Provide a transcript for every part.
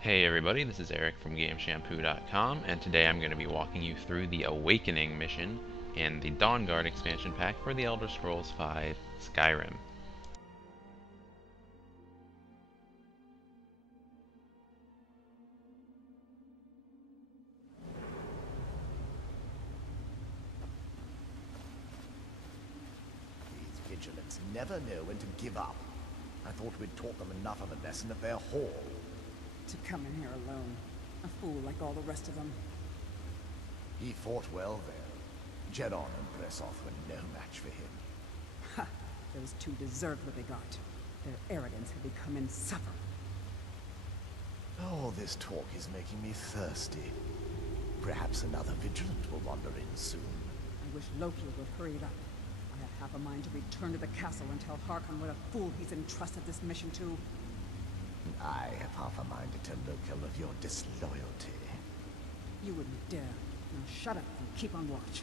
Hey everybody, this is Eric from GameShampoo.com, and today I'm going to be walking you through the Awakening mission in the Dawnguard expansion pack for the Elder Scrolls V Skyrim. These vigilants never know when to give up. I thought we'd taught them enough of a lesson at their hall. To come in here alone. A fool like all the rest of them. He fought well there. Jedon and Bressoth were no match for him. Ha! Those two deserved what they got. Their arrogance had become insufferable. All this talk is making me thirsty. Perhaps another vigilant will wander in soon. I wish Loki would hurry it up. I have half a mind to return to the castle and tell Harkon what a fool he's entrusted this mission to. I have half a mind to tell Loki of your disloyalty. You wouldn't dare. Now shut up and keep on watch.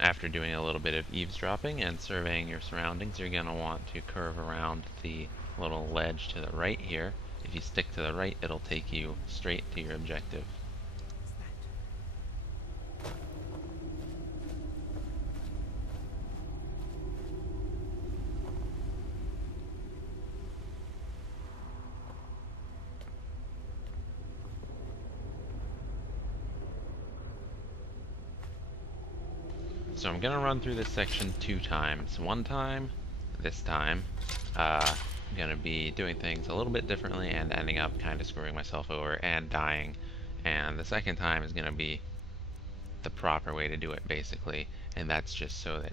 After doing a little bit of eavesdropping and surveying your surroundings, you're going to want to curve around the little ledge to the right here. If you stick to the right, it'll take you straight to your objective. So I'm gonna run through this section 2 times. One time, this time, I'm gonna be doing things a little bit differently and ending up kind of screwing myself over and dying. And the second time is gonna be the proper way to do it, basically, and that's just so that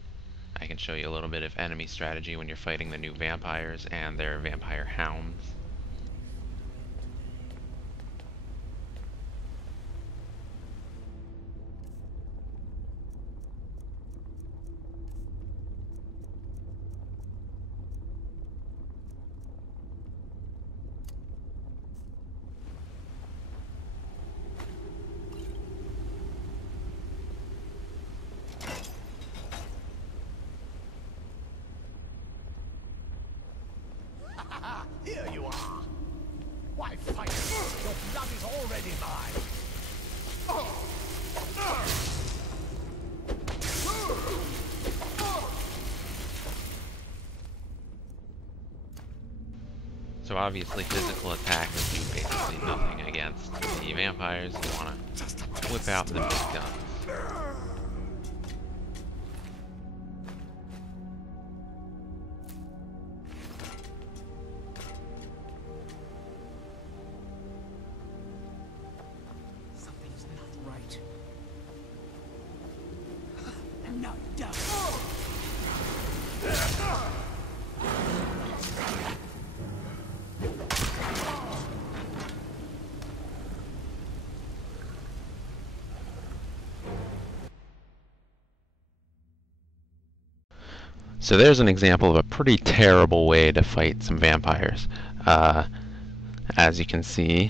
I can show you a little bit of enemy strategy when you're fighting the new vampires and their vampire hounds. Here you are! Why fight? Your blood is already mine! So obviously physical attacks do basically nothing against the vampires. You want to whip out the big guns. Something's not right. And now you're down. So there's an example of a pretty terrible way to fight some vampires. As you can see,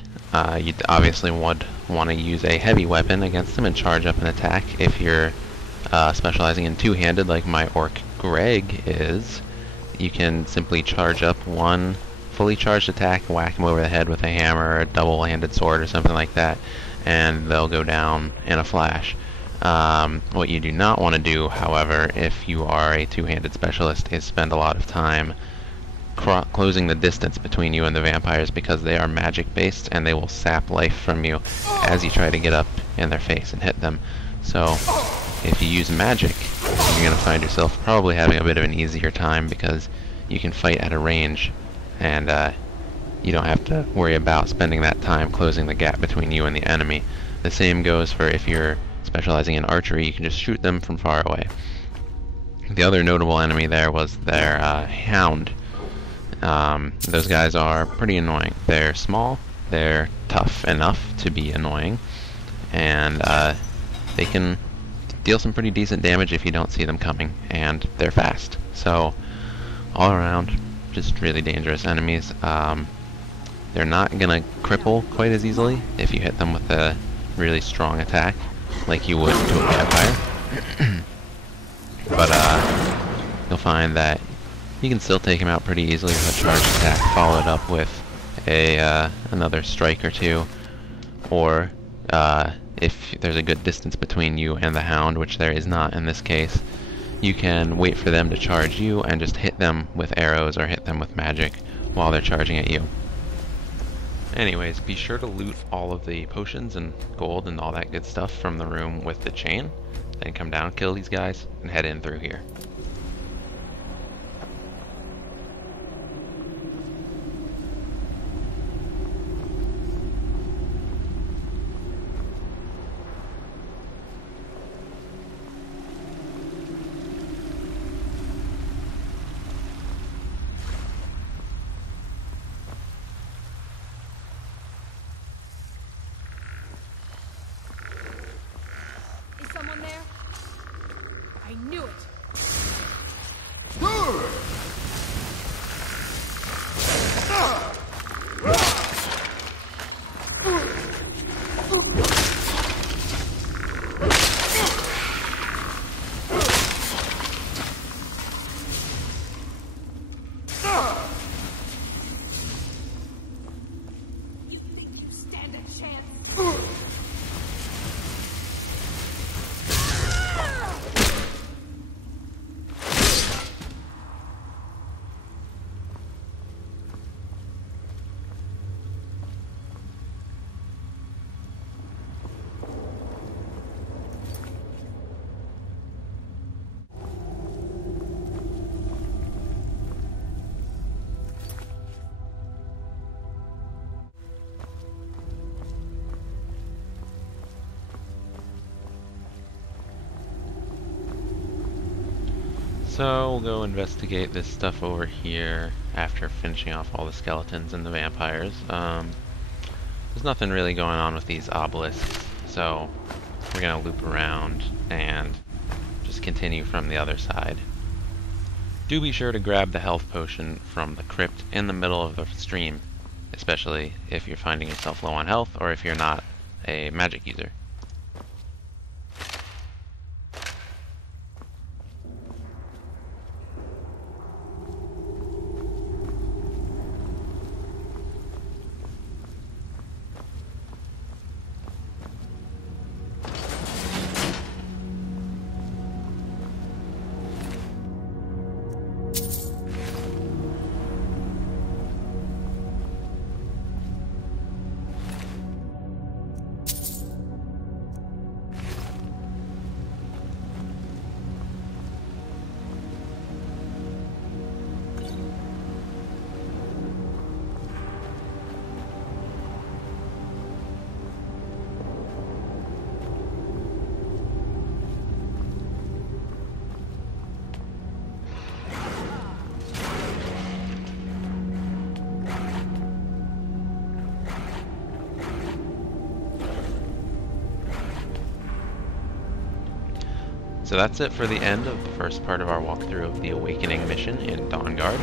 you obviously would want to use a heavy weapon against them and charge up an attack. If you're specializing in two-handed like my orc Greg is, you can simply charge up one fully charged attack, whack him over the head with a hammer or a double-handed sword or something like that, and they'll go down in a flash. What you do not want to do, however, if you are a two-handed specialist, is spend a lot of time closing the distance between you and the vampires, because they are magic-based and they will sap life from you as you try to get up in their face and hit them. So if you use magic, you're going to find yourself probably having a bit of an easier time, because you can fight at a range and you don't have to worry about spending that time closing the gap between you and the enemy. The same goes for if you're specializing in archery. You can just shoot them from far away. The other notable enemy there was their hound. Those guys are pretty annoying. They're small, they're tough enough to be annoying, and they can deal some pretty decent damage if you don't see them coming, and they're fast. So all around, just really dangerous enemies. They're not gonna cripple quite as easily if you hit them with a really strong attack, like you would to a vampire. But you'll find that you can still take him out pretty easily with a charged attack followed up with another strike or two, or if there's a good distance between you and the hound, which there is not in this case, you can wait for them to charge you and just hit them with arrows or hit them with magic while they're charging at you. Anyways, be sure to loot all of the potions and gold and all that good stuff from the room with the chain, then come down, kill these guys, and head in through here. Someone there? I knew it! You think you stand a chance? So we'll go investigate this stuff over here after finishing off all the skeletons and the vampires. There's nothing really going on with these obelisks, so we're gonna loop around and just continue from the other side. Do be sure to grab the health potion from the crypt in the middle of the stream, especially if you're finding yourself low on health or if you're not a magic user. So that's it for the end of the first part of our walkthrough of the Awakening mission in Dawnguard.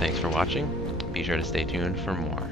Thanks for watching. Be sure to stay tuned for more.